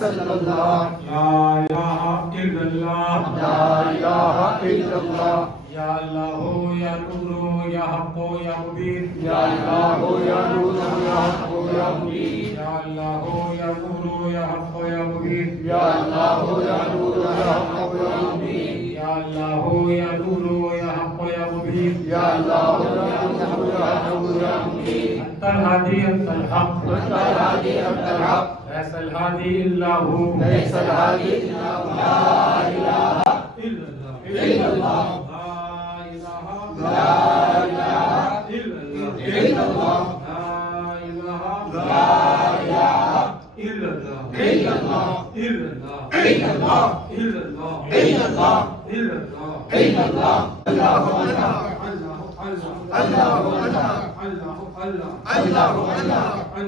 صلی اللہ لا الہ الا اللہ لا الہ الا اللہ یا اللہ یا نور یا حق یا مبین یا اللہ یا نور یا حق یا مبین یا اللہ یا نور یا حق یا مبین یا اللہ یا نور یا حق یا مبین یا اللہ یا نور یا حق یا مبین یا اللہ یا نور یا حق یا مبین انت الہادی انت الحق انت الہادی انت الحق ليس الهادي إلا هو ليس الهادي إلا هو لا إله إلا الله إلا الله لا إله إلا الله لا إله إلا الله إلا الله إلا الله إلا الله إلا الله إلا الله إلا الله إلا الله الله الله الله الله الله الله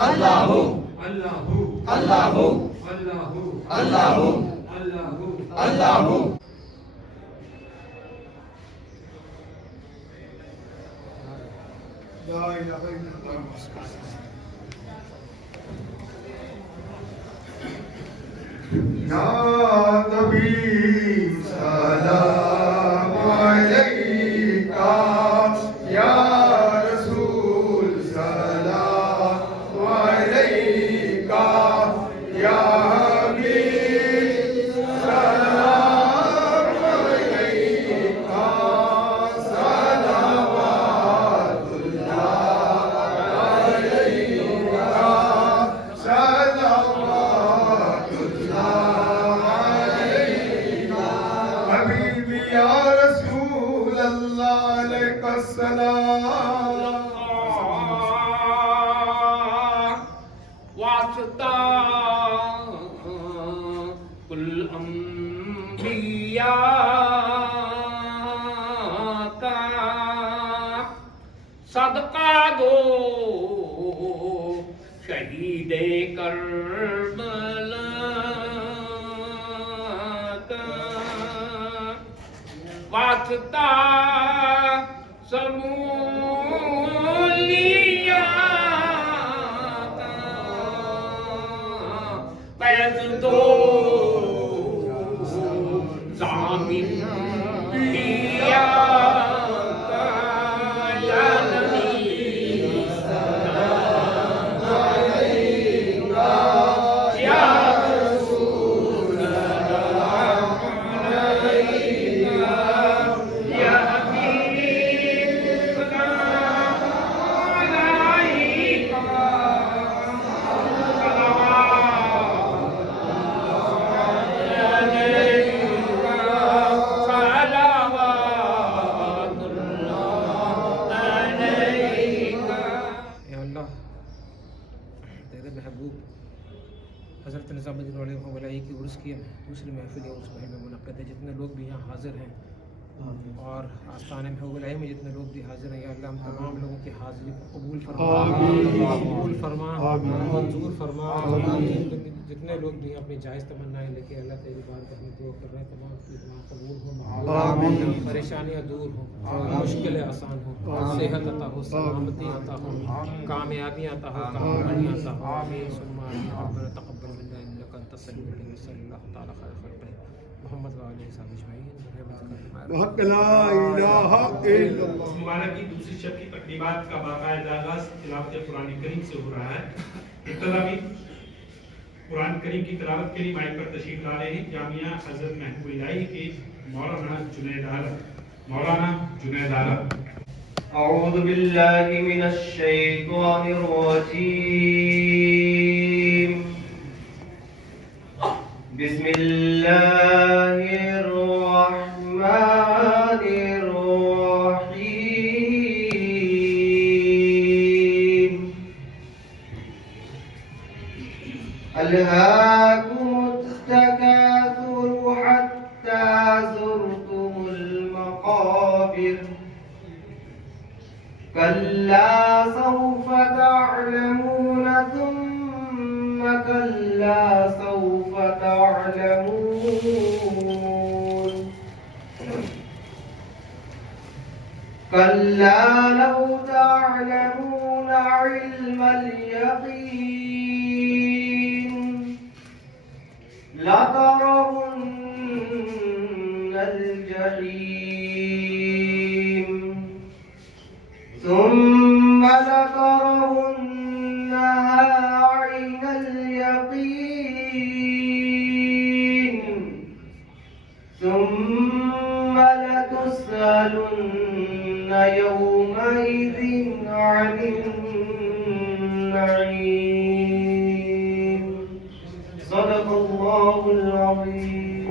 الله الله الله الله الله الله الله الله لا إله إلا الله یا نبی سلام علیکہ یا رسول سلام علیکہ یا حبیب سلام علیکہ صلوات اللہ علیکہ صلوات حبیبی یا رسول اللہ علیہ السلام واسطہ کل انبیاء کا صدقہ دو شہید کربلا کا واسطہ سمولیہ کا فیض دو ضامن لیا کا یا نبی سلام علیکہ یا رسول سلام علیکہ یا حبیب سلام علیکہ حضرت نظام الدین علیہ کی عرس کی دوسری محفل عرس محل میں منعقد ہے. جتنے لوگ بھی یہاں حاضر ہیں اور آستانے میں ولائی میں جتنے لوگ بھی حاضر ہیں یا اللہ ہم تمام لوگوں کی حاضری کو قبول فرما قبول فرما منظور فرما. جتنے لوگ بھی اپنی جائز تمنائیں لے کے اللہ تیری بارگاہ میں دعا کر رہے ہیں تمام کی دعا قبول ہو, پریشانیاں دور ہوں, مشکلیں آسان ہوں, صحت عطا ہو, سلامتی عطا ہو, کامیابی عطا ہو, کامیابی عطا ہو. آمین ثم آمین. ربنا تقبل منا انك انت السميع العليم. صلی اللہ تعالی خیر خلقہ محمد و آلہ وصحبہ اجمعین. حق لا الہ الا اللہ. مبارک کی دوسری شب کی تقریبات کا باقاعدہ آغاز تلاوت قرآن کریم سے ہو رہا ہے. ابتدا بھی قرآن کریم کی تلاوت کے لیے مائک پر تشریف لا رہے ہیں جامعہ حضرت محبوب الہی کے مولانا جنید عالم. مولانا جنید عالم. اعوذ باللہ من الشیطان الرجیم. بسم اللہ الرحمن الرحیم. الہاکم التکاثر حتی زرتم المقابر. کلا كلا سوف تعلمون ثم كلا سوف تعلمون كلا لو تعلمون علم اليقين لترون الجحيم ثم لترونها عين اليقين ثم لتسألن يومئذ عن النعيم صدق الله العظيم.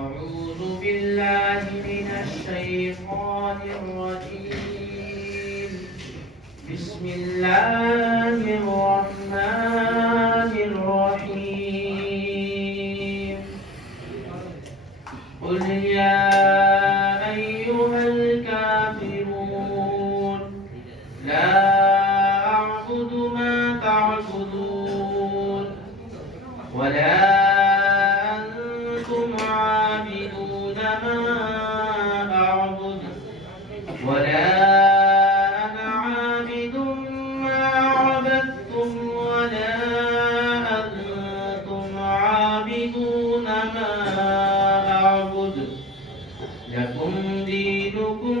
أعوذ بالله من الشيطان الرجيم بسم الله الرحمن الرحيم قل يا أيها الكافرون لا أعبد ما تعبدون ولا أنتم عابدون ما أعبد ولا أنا عابد ما عبدتم ولا أنتم عابدون ما أعبد لكم دينكم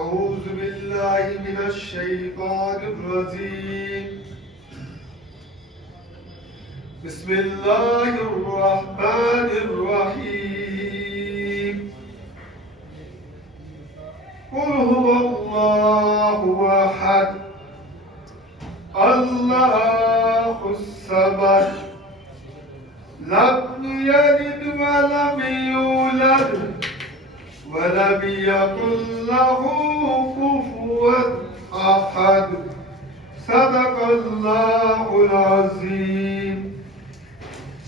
أعوذ بالله من الشيطان الرجيم بسم الله الرحمن الرحيم قل هو الله أحد الله الصمد لم يلد ولم يولد ولم يكن له كفوا أحد صدق الله العظيم.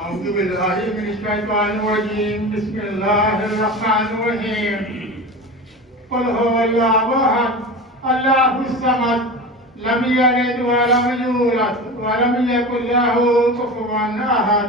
أعوذ بالله من الشيطان الرجيم بسم الله الرحمن الرحيم قل هو الله أحد الله الصمد لم يلد ولم يولد ولم يكن له كفوا أحد.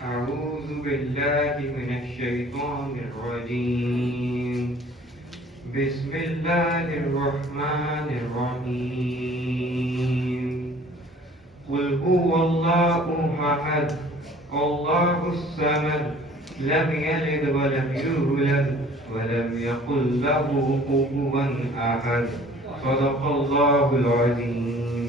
أعوذ بالله من الشيطان الرجيم بسم الله الرحمن الرحيم قل هو الله أحد الله الصمد لم يلد ولم يولد ولم يكن له كفوا أحد صدق الله العظيم.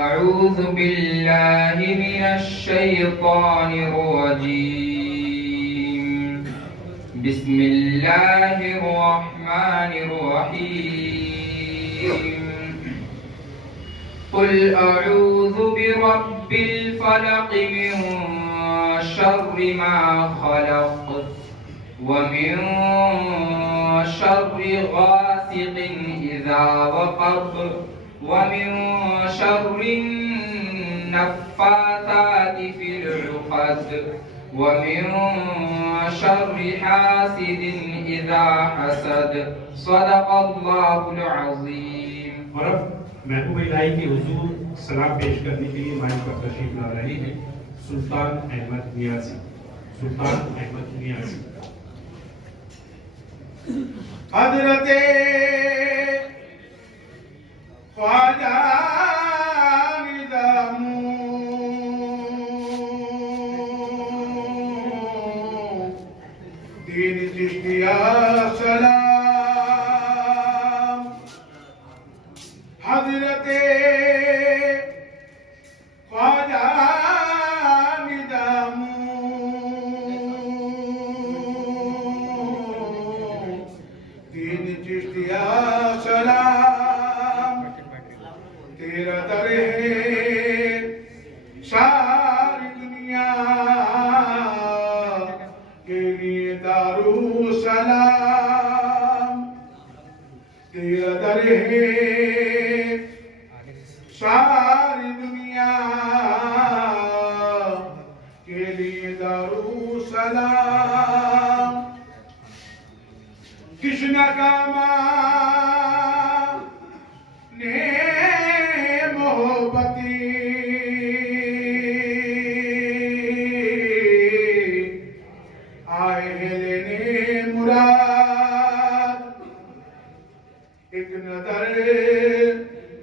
أعوذ بالله من الشيطان الرجيم بسم الله الرحمن الرحيم قل أعوذ برب الفلق من شر ما خلق ومن شر غاسق إذا وقب ومن شر النفاثات في العقد ومن شر حاسد إذا حسد صدق الله العظيم. اور اب محبوب الہی کے حضور سلام پیش کرنے کے لیے مائک پر تشریف لا رہے ہیں سلطان احمد نیازی. سلطان احمد نیازی. حضرت خواجہ نظام دین چشتیہ سلام. حضرت خواجہ نظام دین چشتیہ سلام. تیرا در ہے ساری دنیا کے لیے دارو سلام. تیرا در ہے ساری دنیا کے لیے دارو سلام. کشنا کاما نے محبتی آئے ہیں لینے مراد. ایک نظر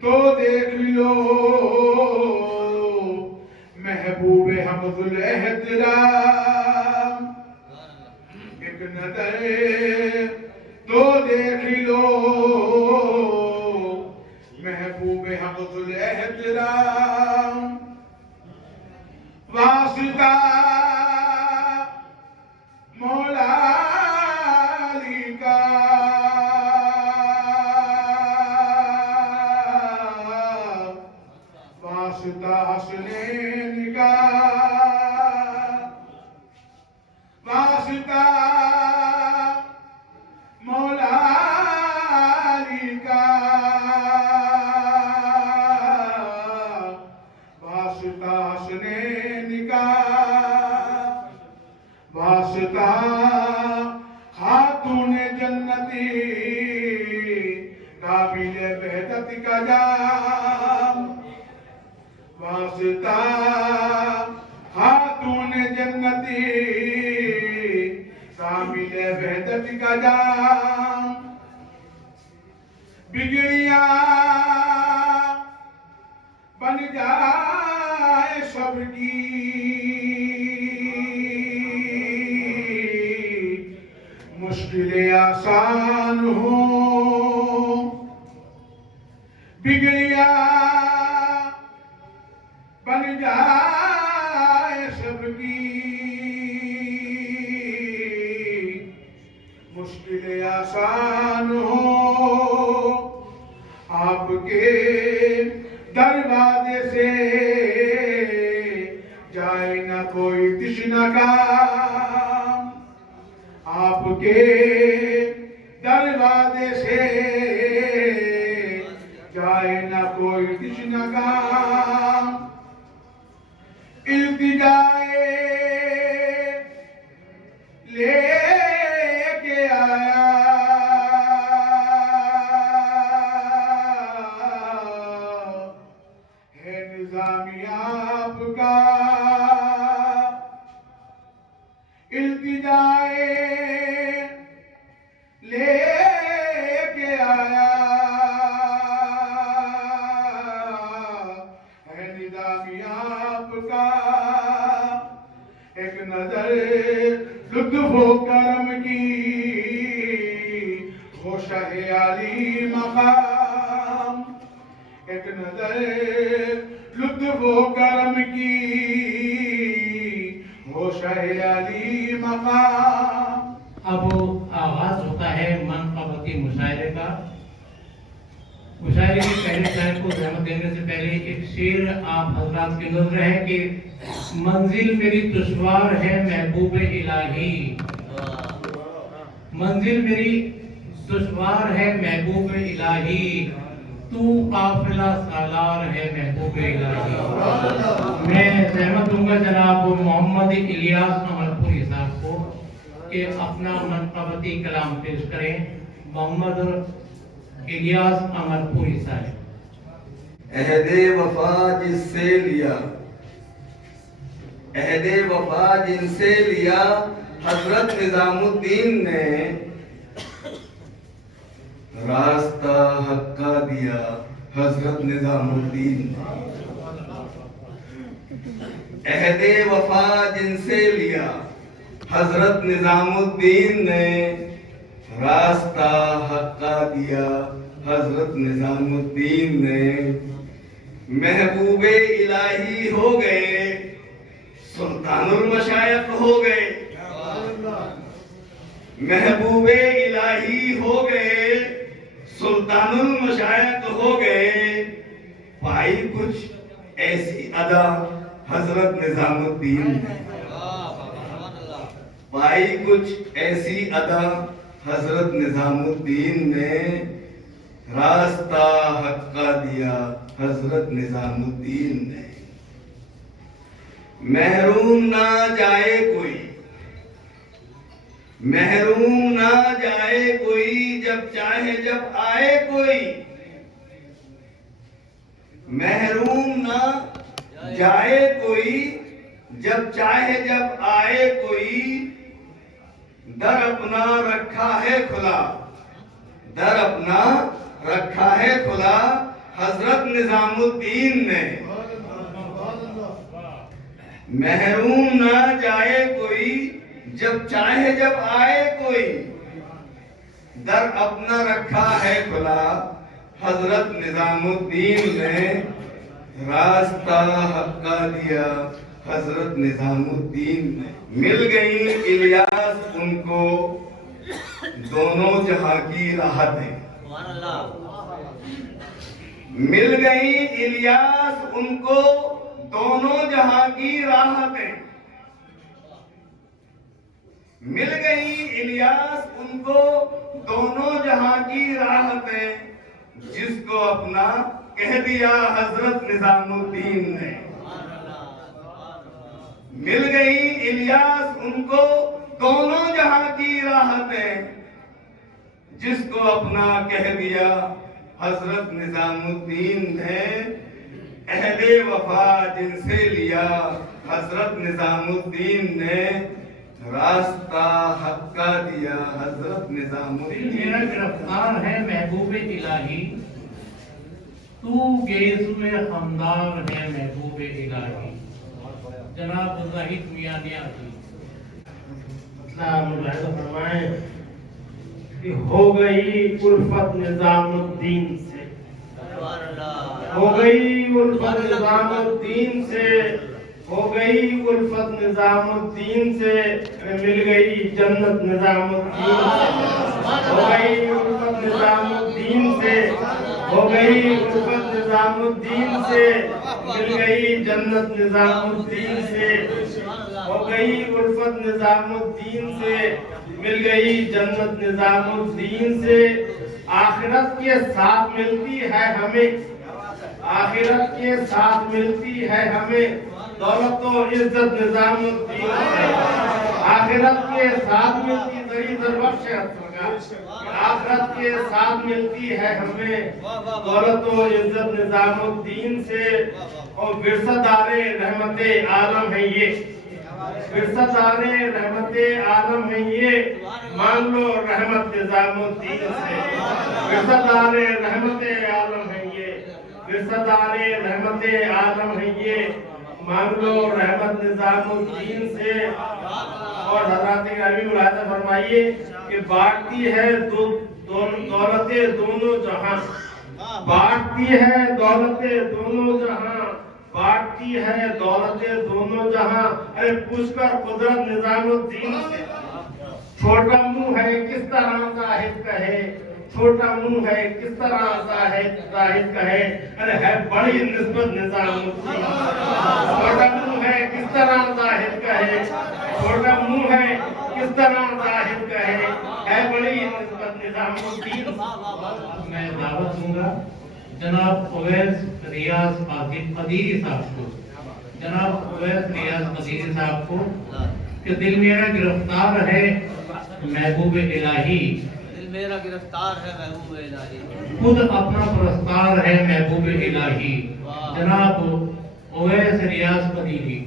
تو دیکھ لو محبوب حمد الاحترام. ایک نظر تو دیکھ لو محبوب حمد الاحترام. واسطہ مولا علی کا واسطہ حسنین کا واسطہ مولا علی کا واسطہ حسنین کا واسطہ خاتون جنتی قابل وحدت کا جام. واسطہ خاتون جنتی قابل وحدت کا جام. بگڑیاں بن جائے سب کی مشکلیں آسان ہوں. بگڑیاں بن جائے سب کی مشکلیں آسان ہوں. آپ کے دروازے سے جائے نہ کوئی تشنہ کام. آپ کے دروازے سے جائے نہ کوئی تشنہ کام. التجائے لے کے آیا ہے نظامی آپ کا. التجائے لے کے آیا ہے نظامی آپ کا. ایک نظر لطف و کرم کی ہو شاہ علی مقام. ایک نظر لطف و کرم کی ہو شاہ علی مقام. اب آغاز ہوتا ہے منقبتی مشاعرے کا. مشاعرے کے پہلے شاعر کو زحمت دینے سے پہلے ایک شعر آپ حضرات کی نظر ہے کہ منزل میری دشوار ہے محبوب الہی. منزل میری دشوار ہے محبوب الہی. تو قافلہ سالار ہے محبوب الہی. میں زحمت دوں گا جناب محمد الیاس امرپوری صاحب کو کہ اپنا منقبتی کلام پیش کریں. محمد الیاس امرپوری صاحب. عہد وفا جس سے لیا، عہد وفا جن سے لیا حضرت نظام الدین نے، راستہ حق کا دیا حضرت نظام الدین نے۔ عہد وفا جن سے لیا حضرت نظام الدین نے، راستہ حق کا دیا حضرت نظام الدین نے۔ محبوب الہی ہو گئے، سلطان المشائق ہو گئے، محبوب الہی ہو گئے، سلطان المشائق ہو گئے۔ پائی کچھ ایسی ادا حضرت نظام الدین نے، پائی کچھ ایسی ادا حضرت نظام الدین نے، راستہ حق کا دیا حضرت نظام الدین نے۔ محروم نہ جائے کوئی، محروم نہ جائے کوئی، جب چاہے جب آئے کوئی، محروم نہ جائے کوئی، جب چاہے جب آئے کوئی۔ در اپنا رکھا ہے کھلا، در اپنا رکھا ہے کھلا حضرت نظام الدین نے۔ محروم نہ جائے کوئی، جب چاہے جب آئے کوئی۔ در اپنا رکھا ہے کھلا حضرت نظام الدین نے، راستہ حق کا دیا حضرت نظام الدین نے۔ مل گئی الیاس ان کو دونوں جہاں کی راحتیں، مل گئی الیاس ان کو دونوں جہاں کی راحتیں، مل گئی الیاس ان کو دونوں جہاں کی راحتیں، جس کو اپنا کہہ دیا حضرت نظام الدین نے۔ مل گئی الیاس ان کو دونوں جہاں کی راحتیں، جس کو اپنا کہہ دیا حضرت نظام الدین نے۔ عہد وفا جن سے لیا حضرت نظام الدین نے، راستہ حق کا دیا حضرت نظام دل الدین۔ میرا گرفتار ہے محبوب الہی، تو گیسوئے خمدار ہے محبوب الہی۔ جناب زاہد میاں نیازی ملاحظہ فرمائیں کہ ہو گئی الفت نظام الدین سے، ہو گئی الفت نظام الدین سے، ہو گئی الفت نظام الدین سے، مل گئی جنت نظام الدین سے، ہو گئی الفت نظام الدین سے، ہو گئی الفت نظام الدین سے، مل گئی جنت نظام الدین سے، ہو گئی الفت نظام الدین سے، مل گئی جنت نظام الدین سے۔ آخرت کے ساتھ ملتی ہے ہمیں، آخرت کے ساتھ ملتی ہے ہمیں دولت و عزت نظام الدین سے۔ آخرت کے ساتھ ملتی ذری دربخش آخرت کے ساتھ ملتی ہے ہمیں دولت و عزت نظام الدین سے۔ اور ورثہ دار رحمت عالم ہے یہ، ورثہ دار رحمت عالم ہے یہ، مان لو رحمت نظام الدین سے۔ ورثہ دار رحمت عالم ہے یہ، ورثہ دار رحمت عالم ہے یہ، مان لو رحمت نظام الدین سے۔ اور حضرات گرامی ملاحظہ فرمائیے کہ بانٹتی ہے دولت دونوں جہاں، بانٹتی ہے دولت دونوں جہاں، بانٹتی ہے دولت دونوں جہاں۔ ارے پوچھ کر قدرت نظام الدین سے، چھوٹا منہ ہے کس طرح زاہد کہے، چھوٹا منہ ہے کس طرح زاہد کہے، ارے ہے بڑی نسبت نظام الدین سے۔ چھوٹا منہ ہے کس طرح زاہد کہے، چھوٹا منہ ہے کس طرح زاہد کہے، ہے بڑی نسبت نظام الدین سے۔ میں دعوت دوں گا جناب اویس ریاض قدیری صاحب کو، جناب اویس ریاض قدیری صاحب کو کہ دل میرا گرفتار ہے محبوب الہی، میرا گرفتار ہے محبوب الہی. خود اپنا پرستار ہے محبوب الہی جناب اویس ریاض قدیری.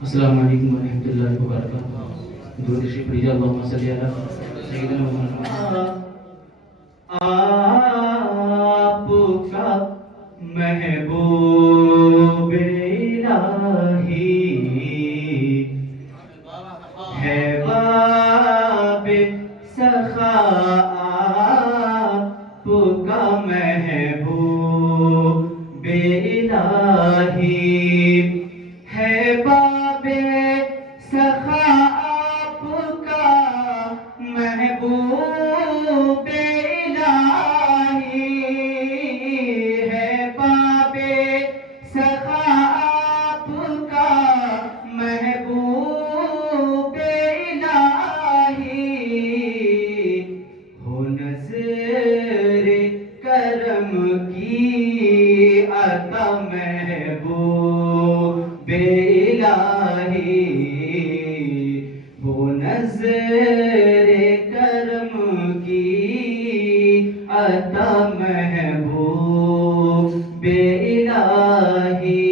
السلام علیکم ورحمۃ اللہ وبرکاتہ. درود شریف پڑھیے. اللہم صلی علی سیدنا محمد. آپ کا محبوب الہی ہے باب سخا. آپ کا محبوب الہی ہے باب سخا. آپ کا محبوب الہی ہے باب سخا. آپ کا محبوب الہی ہو نظر کرم کی عطا محبوب الہی ہو نظر کرم کی عطا محبوب الہی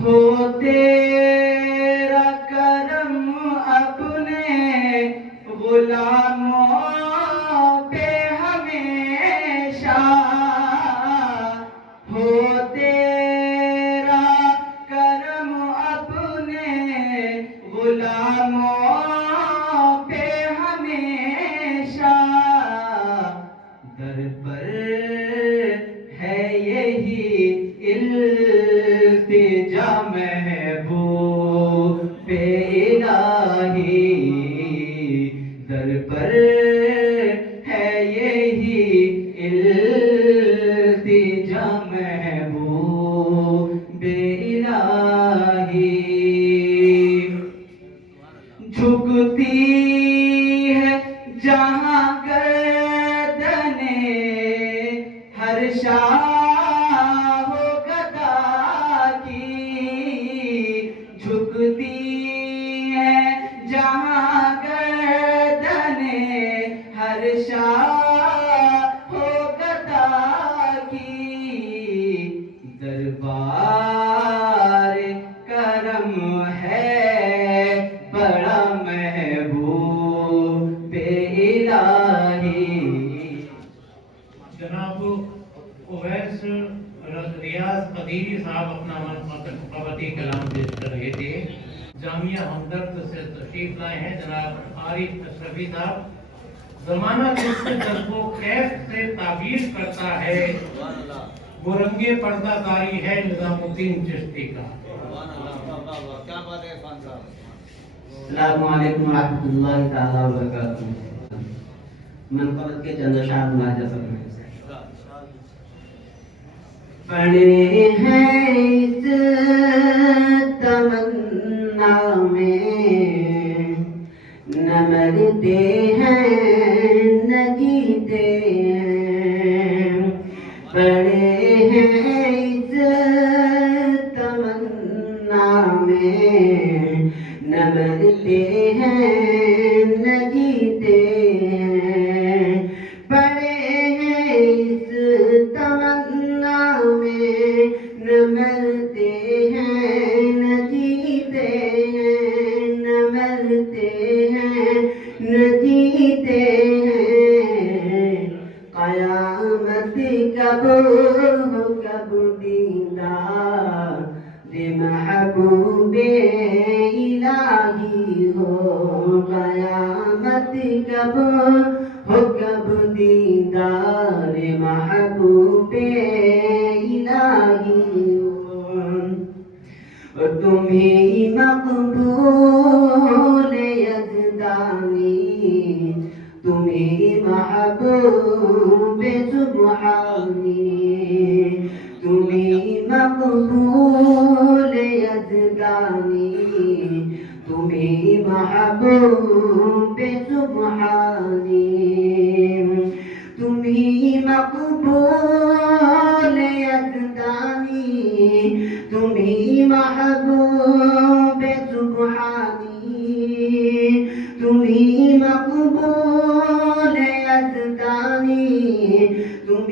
ہو. تیرا کرم اپنے غلاموں پہ ہمیشہ ہو. تیرا کرم اپنے غلاموں پہ ہمیشہ در پر ہے یہی التجا محبوب الہی. در پر ہے یہی التجا محبوب الہی. جھکتی ہے جہاں گردنے ہر شاہ و گدا کی. جھکتی ہے جہاں گردنے ہر شاہ و گدا کی. دربار کرم ہے بڑا محبوب الہی. جناب اویس ریاض قدیری صاحب اپنا منقبتی کلام پیش کر رہے تھے. جامعہ ہمدرد سے تشریف لائے ہیں جناب عارف اشرفی صاحب. زمانہ جس کے در کو کیف سے تعبیر کرتا ہے وہ رنگ پردہ داری ہے نظام الدین چشتی کا. کیا بات ہے عرفان صاحب. السلام علیکم ورحمۃ اللہ تعالی وبرکاتہ. منقبت کے چند اشعار ملاحظہ فرمائیں. پڑھے ہیں اس تمنا میں نہ مرتے ہیں نہ جیتے ہیں. پڑھے ہیں اس تمنا میں نہ مرتے ہیں نہ جیتے ہیں. پڑھے ہیں اس تمنا میں نہ مرتے ہیں نہ جیتے ہیں. نہ مرتے ہیں نہ جیتے ہیں. قیامت کب ہو کب دیدار محبوب الہی ہو. قیامت کب ہو کب دیدار محبوب الہی ہو. تمہیں مقبول یزدانی تمہیں محبوب سبحانی. تمہیں مقبول یزدانی تمہیں محبوب سبحانی. تمہیں مقبول یزدانی تمہیں محبوب سبحانی. تمہیں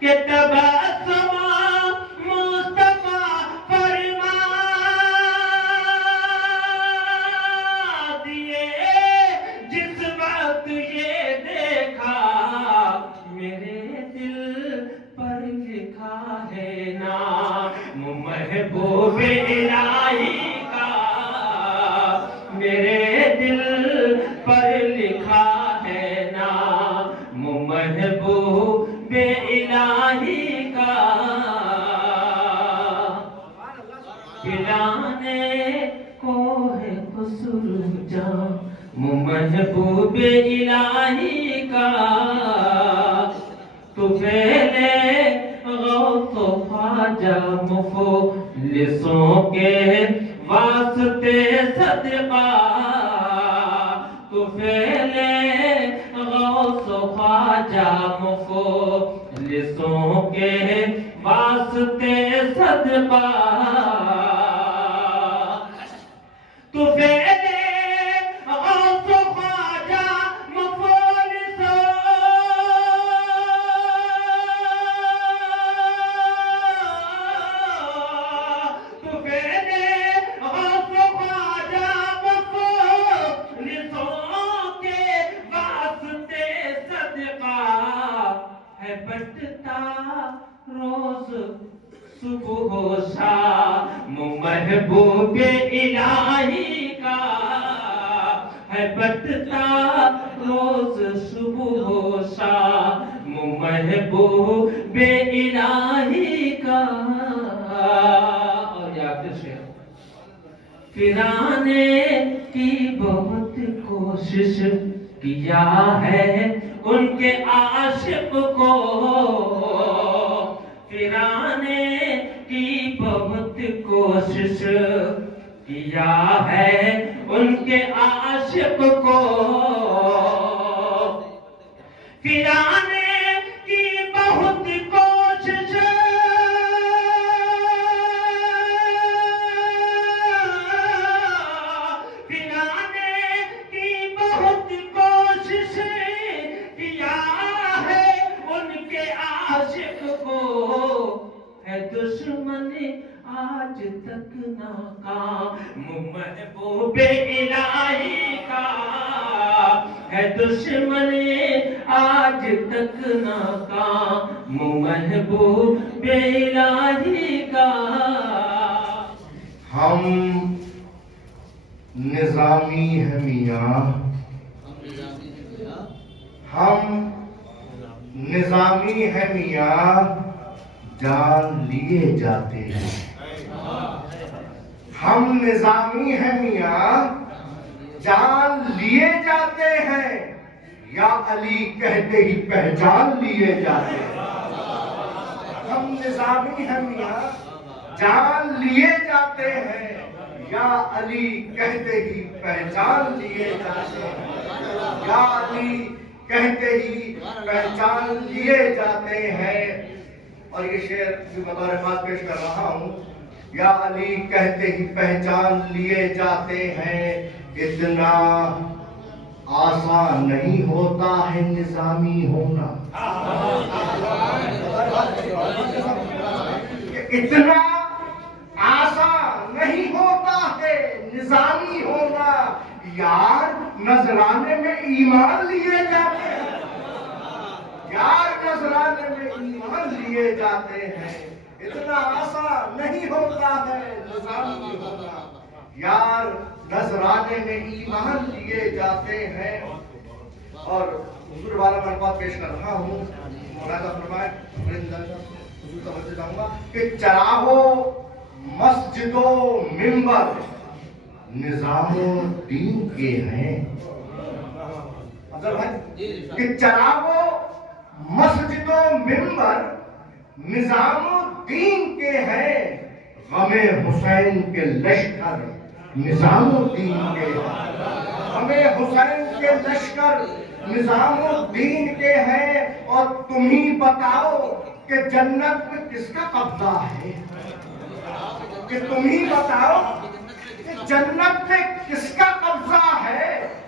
کہ تبسم مصطفیٰ فرما دیے جس وقت یہ دیکھا میرے دل پر لکھا ہے نام محبوب الہی کا، میرے دل پر لکھا ہے نام محبوب الہی کا، پلانے کو ہے خسرو جاں محبوب الہی کا، تو پہلے غوث و خواجہ مفلسوں کے واسطے صدقہ، تو پہلے غوث و خواجہ مفلسوں کے واسطے صدقہ، تو پہلے غوث و خواجہ مفلسوں بٹتا روز صبح و شام محبوب الہی کا، ہے بٹتا روز صبح و شام محبوب الہی کا۔ اور یا پھر شعر، پھرانے کی بہت کوشش کیا ہے ان کے عاشق کو، پھرانے کی بہت کوشش کیا ہے ان کے عاشق کو، پھرانے کی بہت کوشش دشمن آج تک ناکام محبوب الہی کا، ہے دشمن آج تک ناکام محبوب الہی کا۔ ہم نظامی ہیں میاں، ہم نظامی ہیں میاں، جان لیے جاتے ہیں، ہم نظامی ہیں میاں، جان لیے جاتے ہیں، یا علی کہتے ہی پہچان لیے جاتے ہیں۔ ہم نظامی ہیں میاں، جان لیے جاتے ہیں، یا علی کہتے ہی پہچان لیے جاتے ہیں، یا علی کہتے ہی پہچان لیے جاتے ہیں۔ اور یہ شعر جو بطور خاص پیش کر رہا ہوں، یا علی کہتے ہی پہچان لیے جاتے ہیں، اتنا آسان نہیں ہوتا ہے نظامی ہونا، اتنا آسان نہیں ہوتا ہے نظامی ہونا، یار نذرانے میں ایمان لیے جاتے ہیں، یار نذرانے میں ایمان لیے جاتے ہیں، اتنا آسان نہیں ہوتا ہے نظامی ہونا، یار نذرانے میں ایمان لیے جاتے ہیں۔ اور حضور والا میں بات پیش کر رہا ہوں، مولانا فرمائے حضور توجہ چاہوں گا کہ چراغو مسجد و منبر نظام الدین کے ہیں، کہ چراغو مسجد و منبر نظام الدین کے ہیں، غم حسین کے لشکر نظام الدین کے ہیں، غم حسین کے لشکر نظام الدین کے ہیں۔ اور تم ہی بتاؤ کہ جنت میں کس کا قبضہ ہے، کہ تم ہی بتاؤ کہ جنت میں کس کا قبضہ ہے،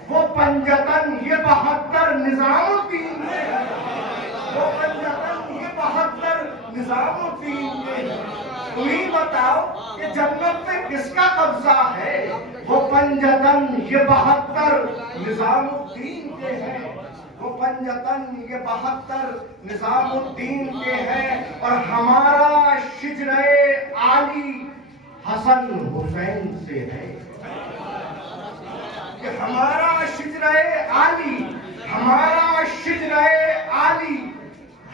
وہ پنجتن یہ 72 نظام الدین ہے، وہ پنجتن یہ 72 نظام الدین کے ہیں. تم ہی بتاؤ کہ جنت میں کس کا قبضہ ہے؟ وہ پنجتن یہ 72 نظام الدین کے ہیں. وہ پنجتن یہ 72 نظام الدین کے ہیں. اور ہمارا شجرہ عالی حسن حسین سے ہے. کہ ہمارا شجرہ عالی، ہمارا شجرہ عالی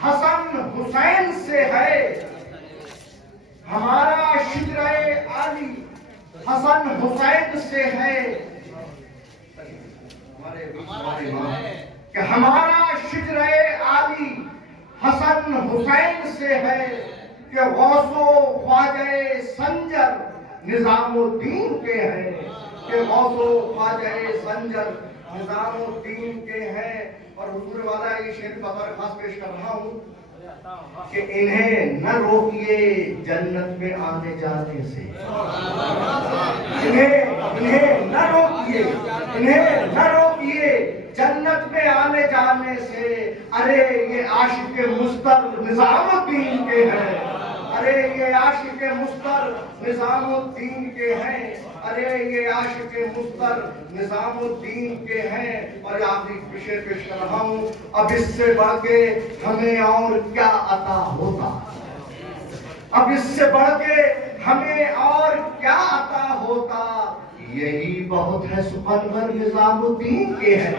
حسن حسین سے ہے. ہمارا شجرہ عالی حسن حسین سے ہے. کہ ہمارا شجرہ عالی حسن حسین سے ہے. کہ غوث و خواجہ سنجر نظام الدین کے ہیں. کہ غوث و خواجہ سنجر نظام الدین کے ہیں. اور حضور والا یہ شعر بطور خاص پیش کر رہا ہوں کہ انہیں نہ روکیے جنت میں آنے جانے سے. انہیں نہ روکیے، انہیں نہ روکیے جنت میں آنے جانے سے. ارے یہ عاشق مستر نظام الدین کے ہیں. ارے یہ عاشق مستر نظام الدین کے ہیں. ارے یہ عاشق مستر نظام الدین کے ہیں. اور آخری شعر پیش کر رہا ہوں. اب اس سے بڑھ کے ہمیں اور کیا عطا ہوتا؟ اب اس سے بڑھ کے ہمیں اور کیا عطا ہوتا؟ یہی بہت ہے سخنور نظام الدین کے ہیں.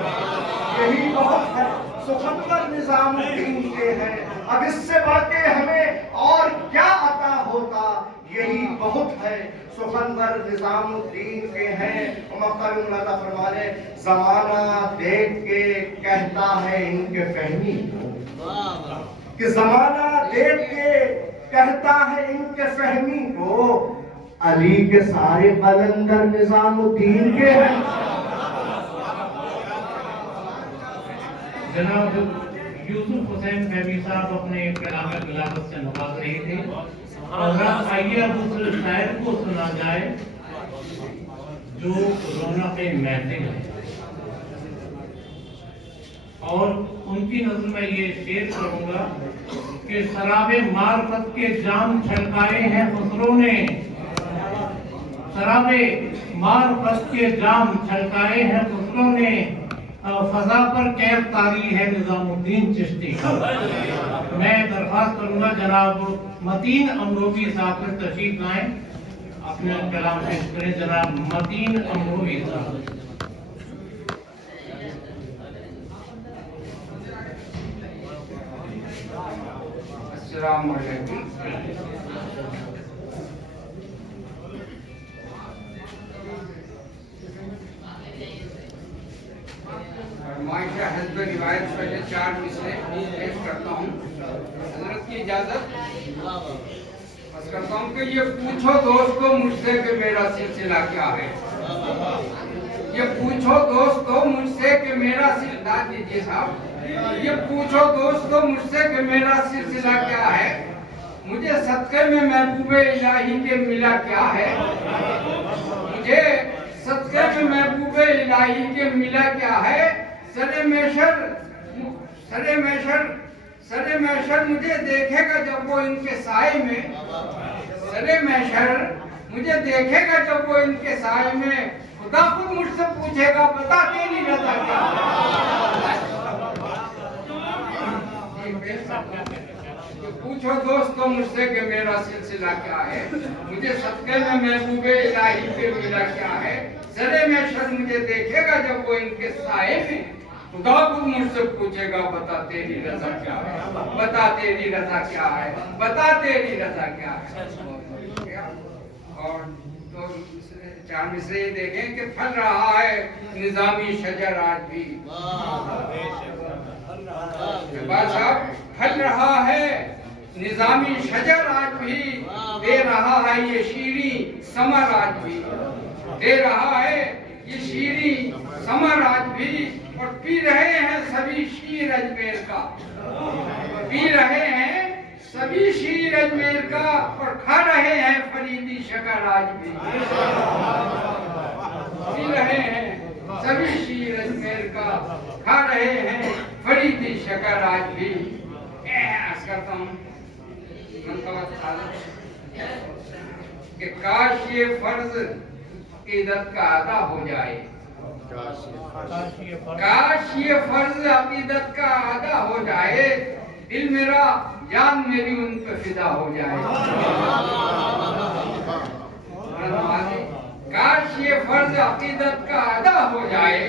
یہی بہت ہے سخنور نظام الدین کے ہیں. اب اس سے بڑھ کے ہمیں اور کیا عطا ہوتا؟ یہی بہت ہے سخنور نظام الدین کے ہیں. مختار اللہ فرما لے زمانہ دیکھ کے کہتا ہے ان کے فہمی کو. کہ زمانہ دیکھ کے کہتا ہے ان کے فہمی کو علی کے سارے قلندر نظام الدین کے ہیں. جناب یوسف حسین فہمی صاحب اپنے کلام تلاوت سے نواز رہے تھے. اور آئیے اب اس شاعر کو سنا جائے جو رونق محفل ہے. اور ان کی نظر میں یہ شعر کروں گا کہ شراب معرفت کے جام چھلکائے ہیں خسرو نے. شراب معرفت کے جام چھلکائے ہیں خسرو نے. فضا پر کیف طاری ہے نظام الدین چشتی کا. میں درخواست کروں گا جناب متین امروی صاحب پر تشریف لائیں، اپنا کلام پیش کریں. جناب متین امروی صاحب. السلام علیکم. معاشرہ حسب روایت پہلے 4 مصرے پیش کرتا ہوں. حضرت کی اجازت بس کرتا ہوں کہ یہ پوچھو دوستو مجھ سے کہ میرا سلسلہ کیا ہے. یہ پوچھو دوستو مجھ سے کہ میرا سلسلہ دیجیے صاحب. یہ پوچھو دوستو مجھ سے کہ میرا سلسلہ کیا ہے. مجھے صدقے میں محبوب الہی کے ملا کیا ہے. مجھے صدقے میں محبوب الہی کے ملا کیا ہے. سر محشر مجھے دیکھے گا جب وہ ان کے سائے میں. سر محشر مجھے دیکھے گا جب وہ ان کے سائے میں. خدا خود مجھ سے پوچھے گا بتا تیری رضا کیا ہے. پوچھو دوستو مجھ سے کہ میرا سلسلہ کیا ہے. مجھے صدقے میں محبوب الہی کے ملا کیا ہے. سر محشر مجھے دیکھے گا جب وہ ان کے سائے میں. خدا خود مجھ سے پوچھے گا بتا تیری رضا کیا ہے. بتا تیری رضا کیا ہے. بتا تیری رضا کیا ہے. اور 4 مصرے یہ دیکھیں کہ پھل رہا ہے نظامی شجر آج بھی. بات صاحب پھل رہا ہے نظامی شجر آج بھی. دے رہا ہے یہ شیریں ثمر آج بھی. دے رہا ہے یہ شیریں ثمر آج بھی. اور پی رہے ہیں سبھی شیر اجمیر کا. پی رہے ہیں سبھی شیر اجمیر کا. اور کھا رہے ہیں فریدی شکر آج بھی. پی رہے ہیں سبھی شیر اجمیر کا. کھا رہے ہیں فریدی شکر آج بھی. عرض کرتا ہوں کہ کاش یہ فرض عقیدت کا ادا ہو جائے، کاش یہ فرض عقیدت کا ادا ہو جائے، دل میرا جان میری ان پہ فدا ہو جائے۔ کاش یہ فرض عقیدت کا ادا ہو جائے،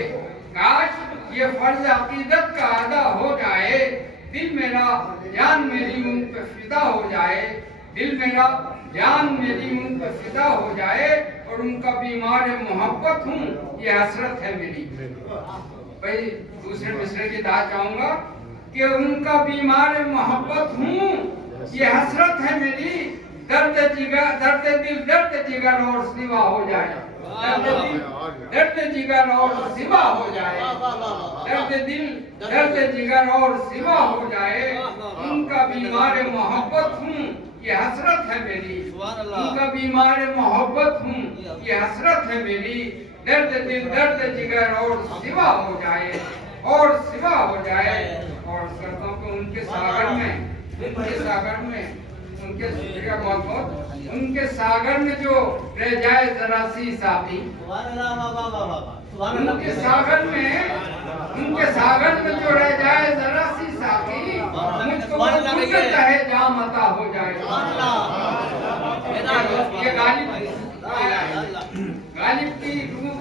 کاش یہ فرض عقیدت کا ادا ہو جائے، دل میرا جان میری ان پہ فدا ہو جائے، دل میرا جان میری ان پہ فدا ہو جائے، اور ان کا بیمار محبت ہوں یہ حسرت ہے میری۔ بھائی دوسرے مصرے کی دعا چاہوں گا کہ ان کا بیمار محبت ہوں یہ حسرت ہے میری، درد جگر درد دل درد جگر اور سوا ہو جائے، درد دل درد جگر اور سوا ہو جائے، درد دل درد جگر اور سوا ہو جائے، ان کا بیمار محبت ہوں یہ حسرت ہے میری، ان کا بیمار محبت ہوں یہ حسرت ہے میری، درد دل درد جگر اور سوا ہو جائے، اور سوا ہو جائے۔ اور کرتا ہوں کہ ان کے ساگر میں ان کے ان کے ساگر میں جو رہ جائے ذرا سی ساقی، ان کے ساگر میں جو رہ جائے ذرا سی ساقی، مجھ کو وہ کہے جام عطا ہو جائے۔ یہ غالب کی روح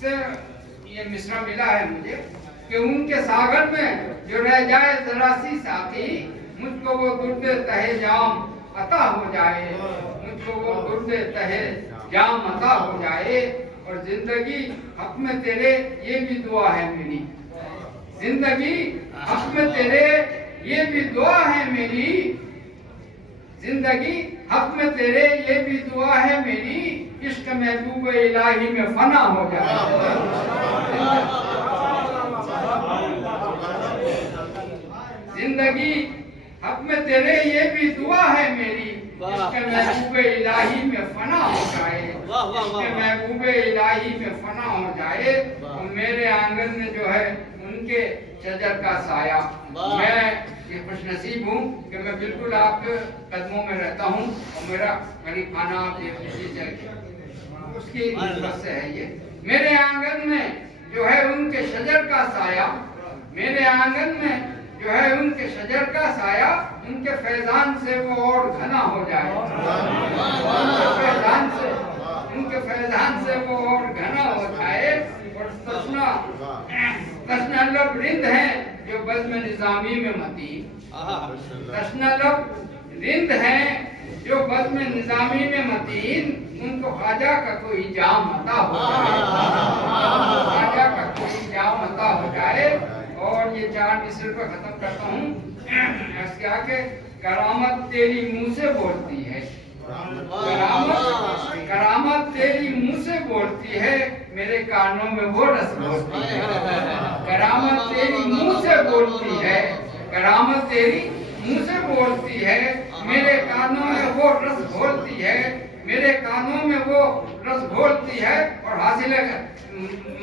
سے یہ مصرع ملا ہے مجھے کہ ان کے ساگر میں جو رہ جائے ذرا سی ساقی، مجھ کو وہ درد تہے جام عطا ہو جائے، مجھ کو وہ درد تہے جام عطا ہو جائے۔ اور زندگی حق میں تیرے یہ بھی دعا ہے میری، زندگی حق میں تیرے یہ بھی دعا ہے میری، زندگی حق میں تیرے یہ بھی دعا ہے میری، عشق محبوب الہی میں فنا ہو جائے۔ زندگی حق میں تیرے یہ بھی دعا ہے میری، عشق محبوب الہی میں فنا ہو جائے، عشق محبوب الہی میں فنا ہو جائے۔ اور میرے آنگن میں جو ہے ان کے شجر کا سایہ، میں یہ خوش نصیب ہوں کہ میں بالکل آپ کے قدموں میں رہتا ہوں، اور میرا غریب خانہ آپ اس کی نسبت سے ہے۔ یہ میرے آنگن میں جو ہے ان کے شجر کا سایہ، میرے آنگن میں جو ہے ان کے شجر کا سایہ، ان کے فیضان سے وہ اور گھنا ہو جائے، ان کے فیضان سے وہ اور گھنا ہو جائے۔ اور تشنہ لب رند ہیں جو بزم نظامی میں متین، تشنہ لب رند ہیں جو بزم نظامی میں متین، ان کو خواجہ کا کوئی جام عطا ہو جائے، خواجہ کا کوئی جام عطا ہو جائے۔ اور یہ 4 مصر پہ ختم کرتا ہوں، اس کے آگے کرامت تیری منہ سے بولتی ہے، کرامت تیری منہ سے بولتی ہے، میرے کانوں میں وہ رس بولتی ہے، کرامت تیری منہ سے بولتی ہے، کرامت تیری منہ سے بولتی ہے، میرے کانوں میں وہ رس بولتی ہے، میرے کانوں میں وہ رس بولتی ہے۔ اور حاصل ہے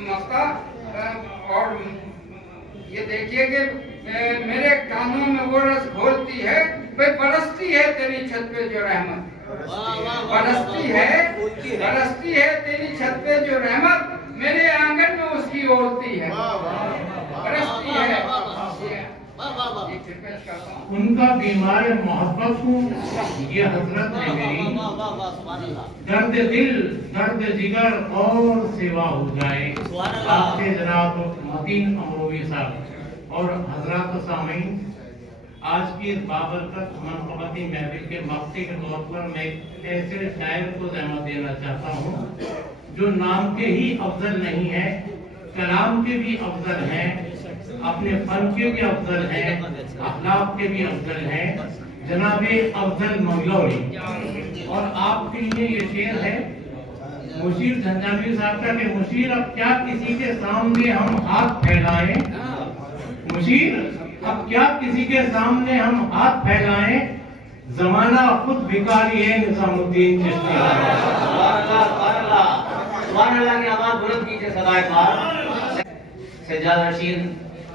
مقطع، اور یہ دیکھیے کہ میرے کانوں میں وہ رس گھولتی ہے، بھئی برستی ہے تیری چھت پہ جو رحمت، برستی ہے تیری چھت پہ جو رحمت، میرے آنگن میں اس کی اولتی ہے، برستی ہے۔ ان کا بیمار محبت ہوں یہ حضرت ہے میری، درد دل درد جگر اور سوا ہو جائے۔ آپ سے جناب متین امروی صاحب اور حضرات و سامعین، آج کی بابرکت منقبتی محفل کے مقصد کے طور پر میں ایسے شاعر کو زحمت دینا چاہتا ہوں جو نام کے ہی افضل نہیں ہے، کلام کے بھی افضل ہیں، اپنے فن کے بھی افضل ہیں، اخلاق کے بھی افضل ہیں، جناب افضل مغلوی۔ اور آپ کے لیے یہ شعر ہے مشیر جھنجھانوی صاحب کا کہ مشیر اب کیا کسی کے سامنے ہم ہاتھ پھیلائیں، مشیر اب کیا کسی کے سامنے ہم ہاتھ پھیلائیں، زمانہ خود بھکاری ہے نظام الدین چشتی۔ سبحان اللہ کی آواز بلند کیجئے صدائے پاک۔ سجاد رشید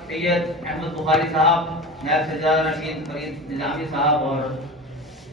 سید احمد بخاری صاحب، نائب سجاد رشید فرید نظامی صاحب اور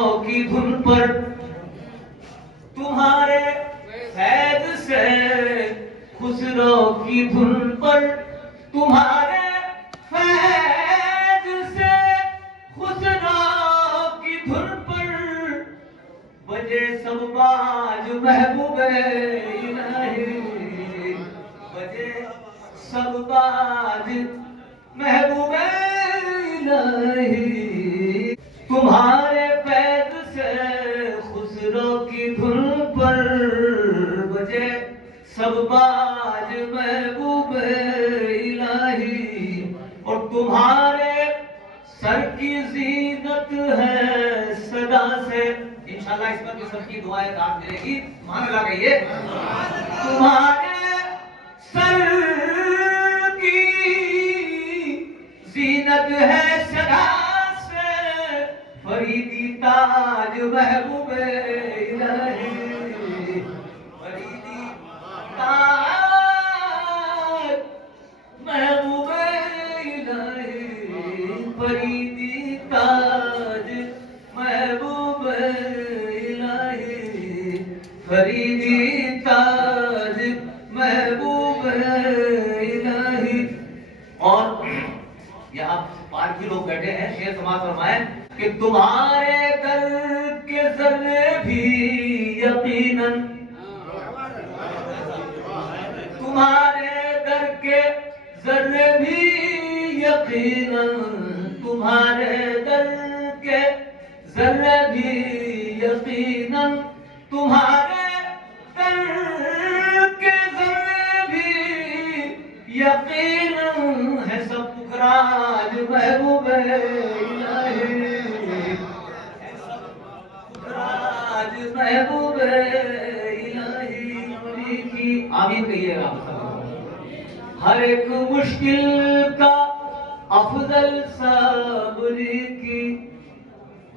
خسرو کی دھن پر تمہارے فیض سے خسرو کی دھن پر تمہارے فیض سے خسرو کی دھن پر بجے سب باج محبوب الہی بجے سب باج محبوب الہی تمہارے فیض سے خسرو کی دھن پر بجے سب باج محبوب الہی اور تمہارے سر کی زینت ہے صدا سے انشاءاللہ اس پر بھی سب کی دعائیں داد ملے گی مان لگا کہیے تمہارے سر کی زینت ہے صدا سے فریدی تاج محبوب الہی فریدی تاج محبوب الہی فریدی تاج محبوب الہی فریدی تاج محبوب الہی اور یہاں پارکی لوگ بیٹھے ہیں شیخ سماعت فرمائیں کہ تمہارے در کے ذرے بھی یقیناً تمہارے در کے ذرے بھی یقیناً تمہارے در کے ذرے بھی یقیناً تمہارے در کے ذرے بھی یقیناً ہے سب پکراج محبوب الہی ہے سب پکراج محبوب الہی نبی کی آمین کہیے گا ہر ایک مشکل کا افضل صبری کی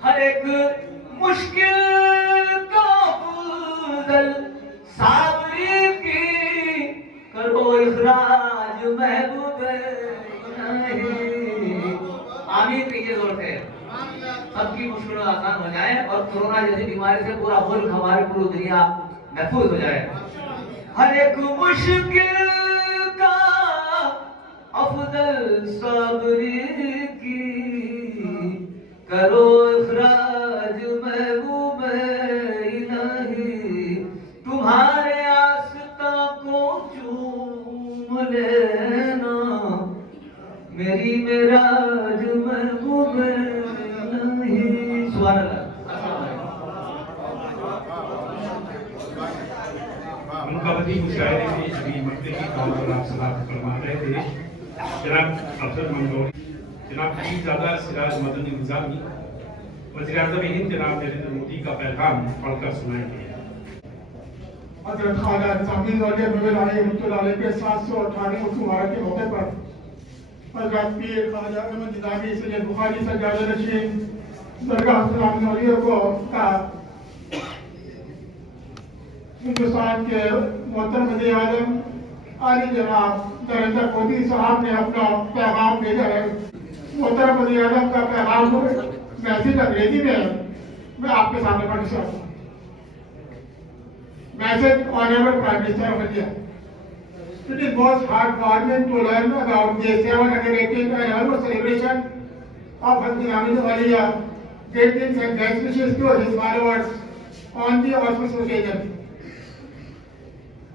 ہر ایک مشکل کا افضل صبری کی کرو اخراج محبوب الہی آمین کہیے زور سے سب کی مشکلیں آسان ہو جائیں اور کورونا جیسی بیماری سے پورا ملک ہماری پوری دنیا محفوظ ہو جائے ہر ایک مشکل کا افضل صبری کی کرو اخراج محبوب الہی تمہارے آستہ کو چوم لینا میری معراج محبوب الہی سبحان اللہ منقبتی مشاہدے میں ابھی مکتے کی طور پر آپ سلام فرما رہے تھے جناب افضل منگوری جناب حبیب زادہ سراج مدنی نظامی وزیر اعظم ہند جناب نریندر مودی کا پیغام پڑھ کر سنائیں گے حضرت خواجہ نظامی زوجہ محمد علی رحمۃ اللہ علیہ کے 718 عرس مبارک کے موقع پر حضرت پیر خواجہ احمد نظامی سید بخاری سجادہ نشین درگاہ سلام نوریہ کو کا ہندوستان کے محترم وزیر اعظم عالی جناب نریندر مودی صاحب نے اپنا پیغام بھیجا ہے محترم وزیر اعظم کا پیغام میسج انگریزی میں ہے میں آپ کے سامنے پڑھنا چاہتا ہوں Message Honorable Prime Minister of India. It is most heartwarming to learn about the 718th annual celebration of Hazrat Aminu Aliyah. Greetings and best wishes to his followers on the auspicious occasion.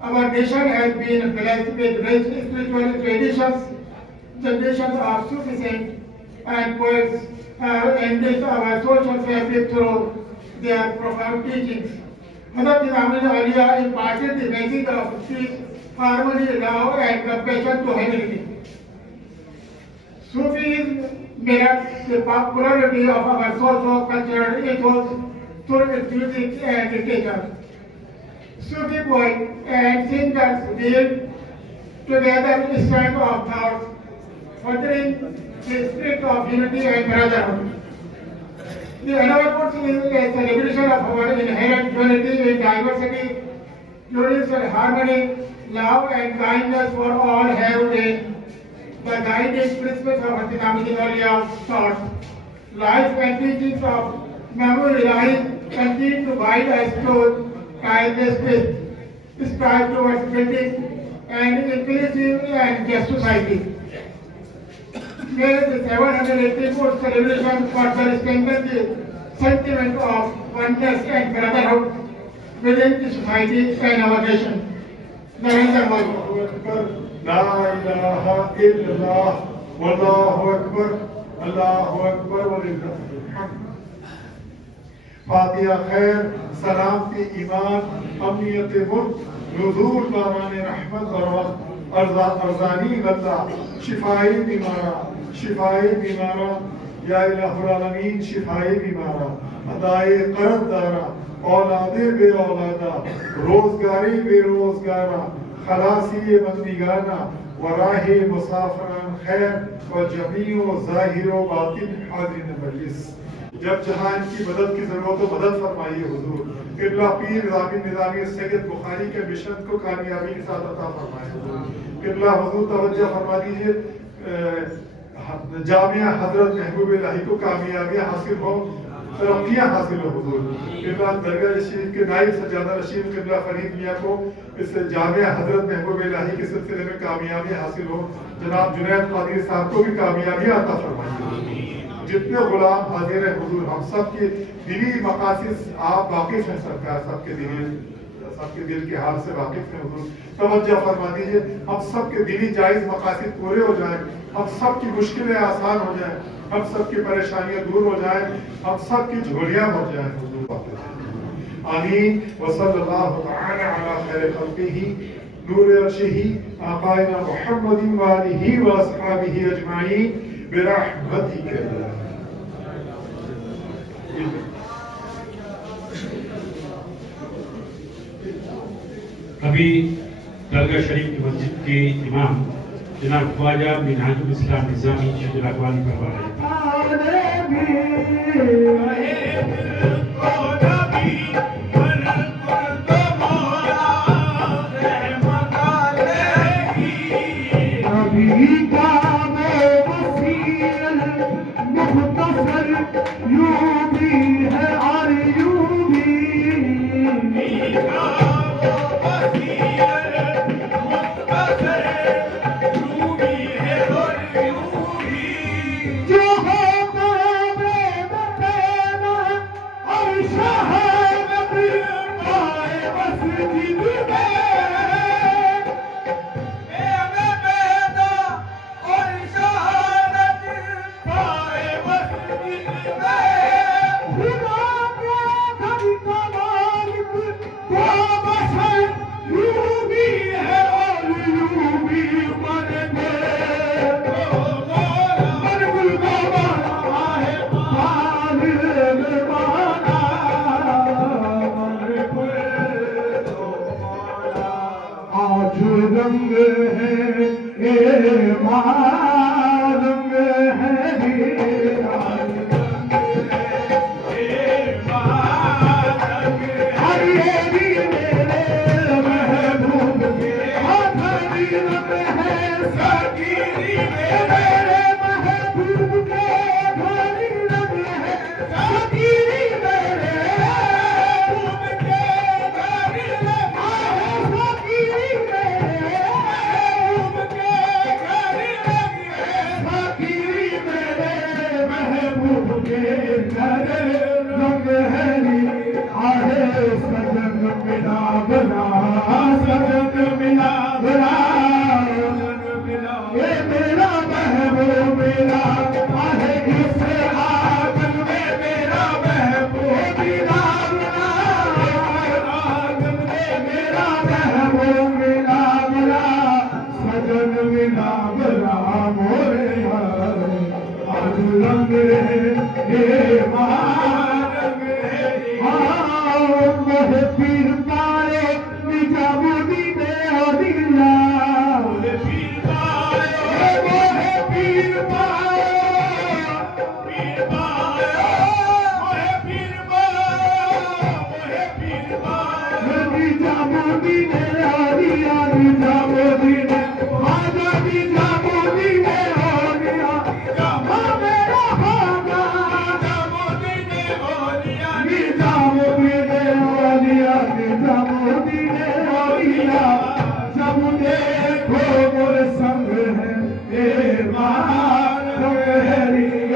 Our nation has been blessed with rich spiritual traditions. Generations of Sufi saints and poets have enriched our social fabric through their profound teachings. Hazrat Aminu Aliyah imparted the message of peace, harmony, love and compassion to humanity. Sufism mirrors the popularity of our social cultural ethos through its music and literature. Sufi poets and singers weave together a strand of thoughts, furthering the spirit of unity and brotherhood. The annual Quds is a celebration of our inherent unity in diversity, universal harmony, love and kindness for all have been the guiding principles of Hazrat Aminu Aliyah's thoughts, life and teachings of Mahbub Ilahi continue to guide us to kindness, strive towards building an inclusive and just society. May the 784th celebration further strengthen the sentiment of oneness and brotherhood within the society and our nation. Narendra Modi. لا إله إلا الله والله أكبر الله أكبر ولله الحمد. فاتحہ خیر، سلامتی ایمان، امنیت ملک، نزول باران رحمت بروقت، ارزانی اللہ، شفائی بیمارہ یا الہ العالمین، شفائی بیمارہ، ادائے قرض دارہ، اولادِ بے اولادہ، روزگاری بے روزگارہ، خلاصی بندگانہ، وراہ مسافران خیر و جمیع و ظاہر و باطن حاضرین مجلس. جب جہان کی مدد کی ضرورت ہو مدد فرمائیے حضور. قبلہ پیر نظامی سید بخاری کے مشن کو کامیابی کے ساتھ عطا فرمائے حضور. قبلہ حضور توجہ فرما دیجیے، جامعہ حضرت محبوب الہی کو کامیابیاں حاصل ہو، ترقیاں حاصل ہو حضور. قبلہ درگاہ شریف کے نائب سجادہ رشید قبلہ فرید میاں کو اس جامعہ حضرت محبوب الہی کے سلسلے میں کامیابیاں حاصل ہو. جناب جنید قادری صاحب کو بھی کامیابیاں عطا فرمائیے. جتنے غلام حاضر ہیں حضور، ہم سب کے دلی مقاصد آپ واقف ہیں سرکار، سب کے دل کے حال سے واقف ہیں حضور. توجہ فرما دیجیے، ہم سب کے دلی جائز مقاصد پورے ہو جائیں، ہم سب کی مشکلیں آسان ہو جائیں، ہم سب کی پریشانیاں دور ہو جائیں، ہم سب کی جھولیاں بھر جائیں حضور. آمین. وصلی اللہ تعالی علی خیر خلقہ نور عرشہ آقائنا محمد وآلہ واصحابہ اجمعین برحمتک. ابھی درگاہ شریف کی مسجد کے امام جناب خواجہ منہاج الاسلام نظامی شجر اقوالی فرما رہے Jabodine,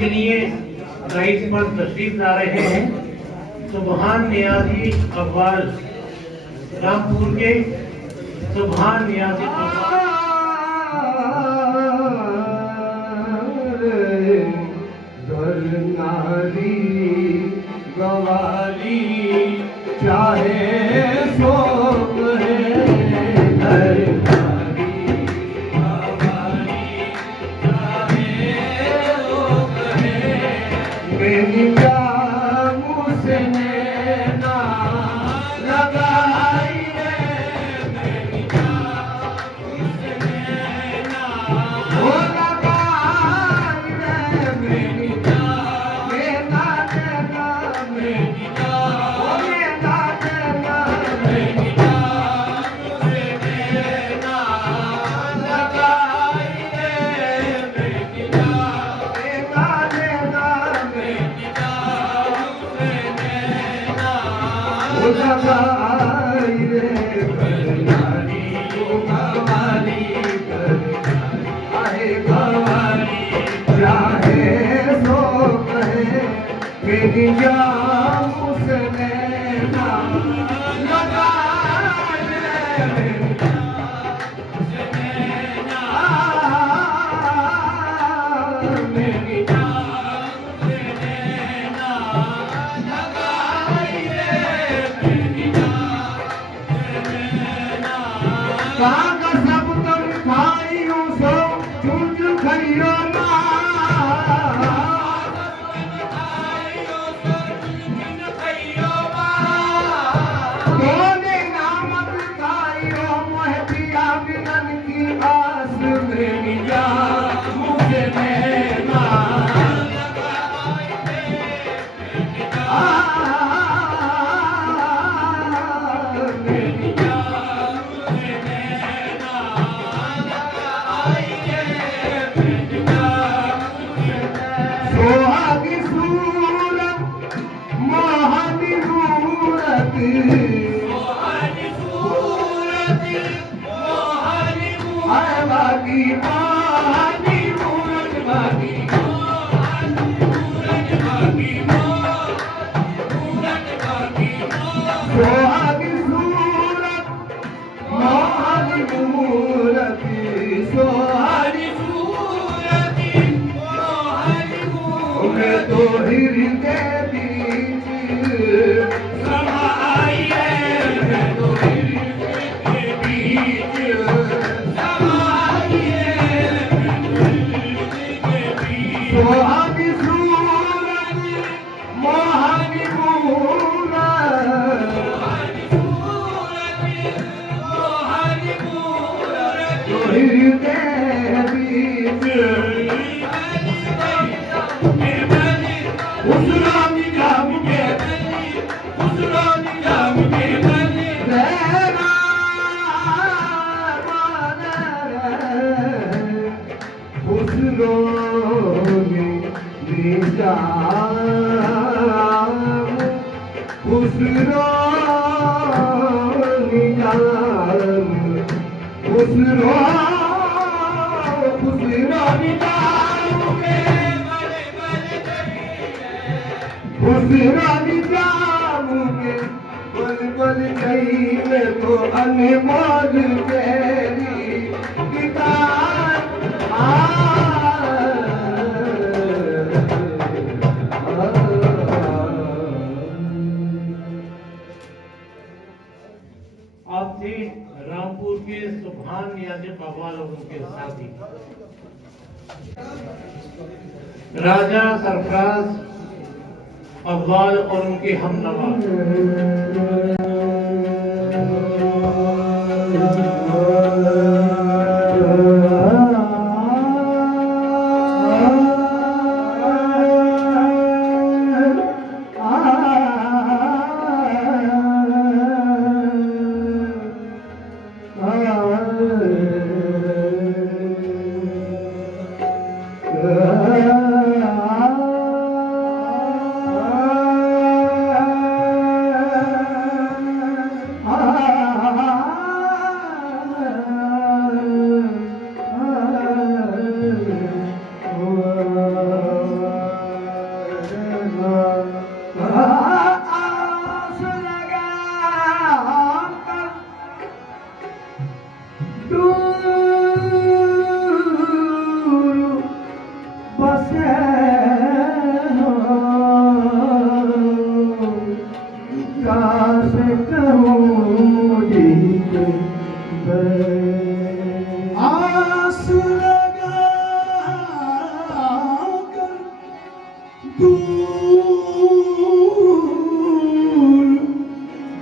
کے لیے رئیس پر تشریف لا رہے ہیں سبحان نیازی اقبال رامپور کے سبحان نیازی گواری چاہے سوک ہے میری جان سے نینا لگائی ہے میری جان سے نینا وہ لگائی ہے میری جان مینا دینا میری جان وہ مینا دینا میری جان سے نینا لگائی ہے میری جان مینا دینا میری میری جان سے نینا لگائے میری جان سے نینا میری جان سے نینا لگائے میری جان سے نینا کاغذ سب تم کھائیوں سو چوچ کھائیوں آپ تھے رامپور کے سبحان نیازی اقبال اور ان کے ساتھی راجہ سرفراز اقبال اور ان کے ہم نوا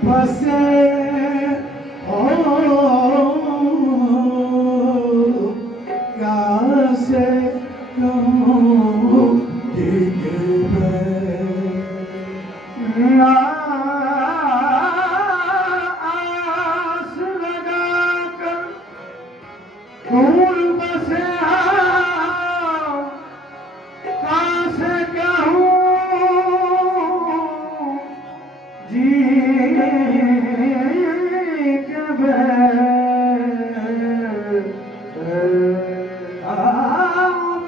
بسے کیسے کہوں آس لگا کر دور بسے کیسے کہوں جی کے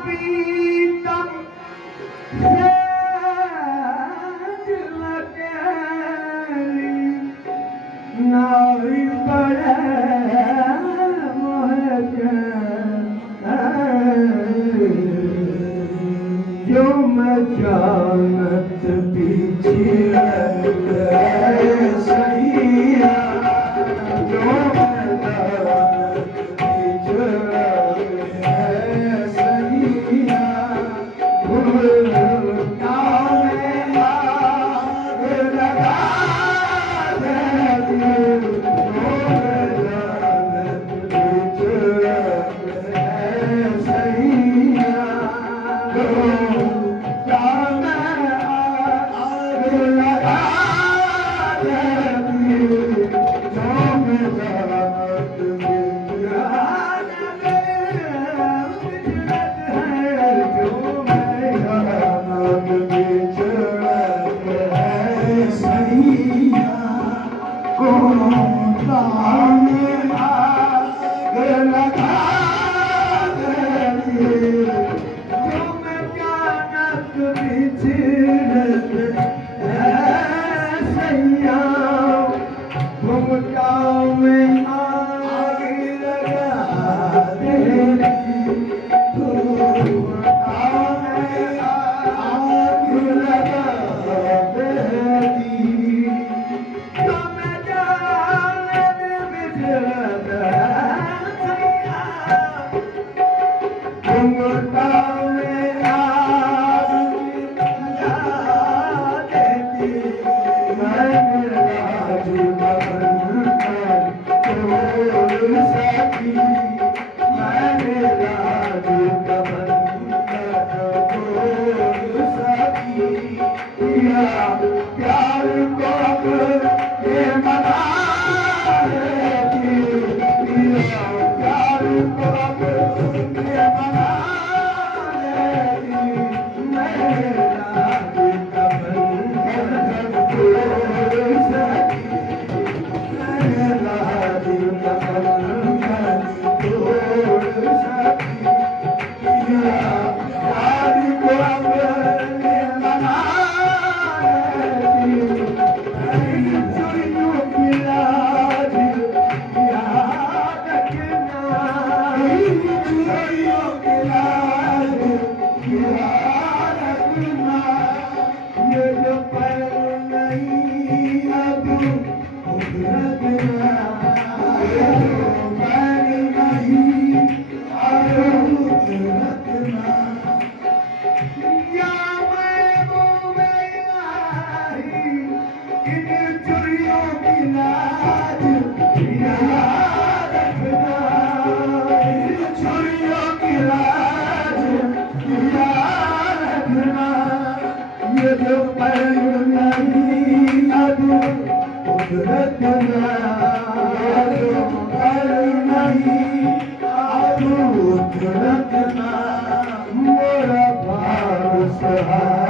پیتم ناوی پڑے جو میں جانت پیچھے سہیا جو میں جانت پیچھے سہیا Sahara